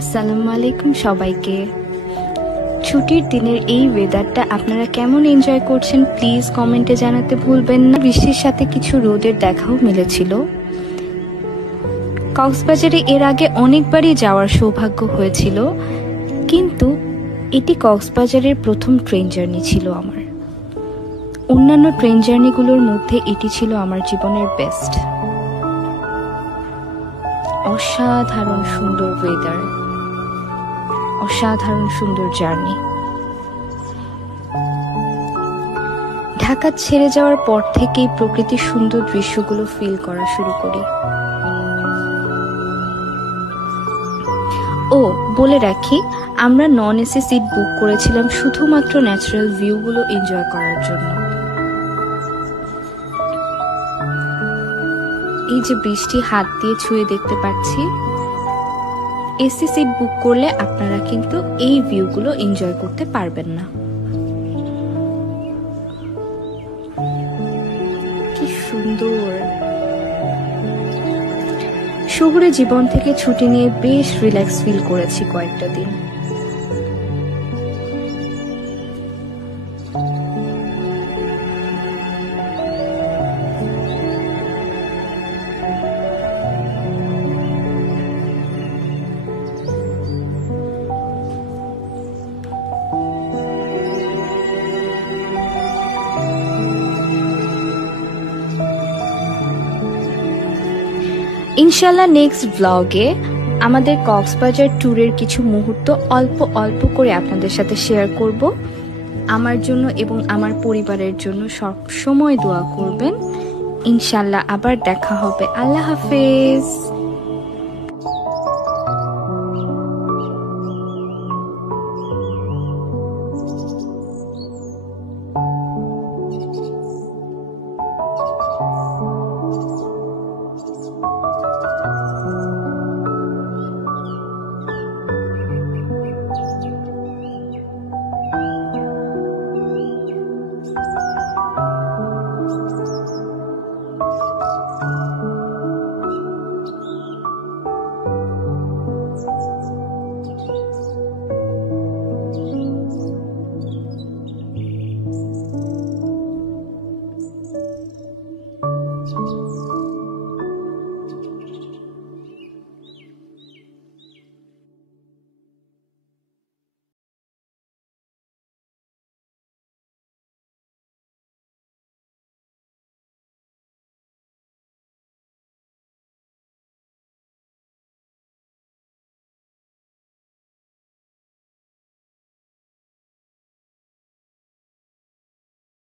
আসসালামু আলাইকুম সবাইকে। ছুটির দিনের এই ওয়েদারটা আপনারা কেমন এনজয় করছেন প্লিজ কমেন্টে জানাতে ভুলবেন না। বৃষ্টির সাথে কিছু রোদের দেখাও মিলেছিল। কক্সবাজারে এর আগে অনেকবারই যাওয়ার সৌভাগ্য হয়েছিল, কিন্তু এটি কক্সবাজারের প্রথম ট্রেন জার্নি ছিল আমার। অন্যান্য ট্রেন জার্নিগুলোর মধ্যে এটি ছিল আমার জীবনের বেস্ট। অসাধারণ সুন্দর ওয়েদার, অসাধারণ সুন্দর জার্নি। ঢাকা ছেড়ে যাওয়ার পর থেকেই প্রকৃতির সুন্দর দৃশ্যগুলো ফিল করা শুরু করি। ও বলে রাখি, আমরা নন এসি সিট বুক করেছিলাম শুধুমাত্র ন্যাচারাল ভিউগুলো এনজয় করার জন্য। এই যে বৃষ্টি হাত দিয়ে ছুঁয়ে দেখতে পাচ্ছি। এসি সিট বুক করলে আপনারা কিন্তু এই ভিউগুলো এনজয় করতে পারবেন না। কি সুন্দর! শহুরে জীবন থেকে ছুটি নিয়ে বেশ রিল্যাক্স ফিল করেছি কয়েকটা দিন। ইনশাল্লাহ নেক্সট ব্লগে আমাদের কক্সবাজার ট্যুরের কিছু মুহূর্ত অল্প অল্প করে আপনাদের সাথে শেয়ার করব। আমার জন্য এবং আমার পরিবারের জন্য সব সময় দোয়া করবেন। ইনশাল্লাহ আবার দেখা হবে। আল্লাহ হাফেজ।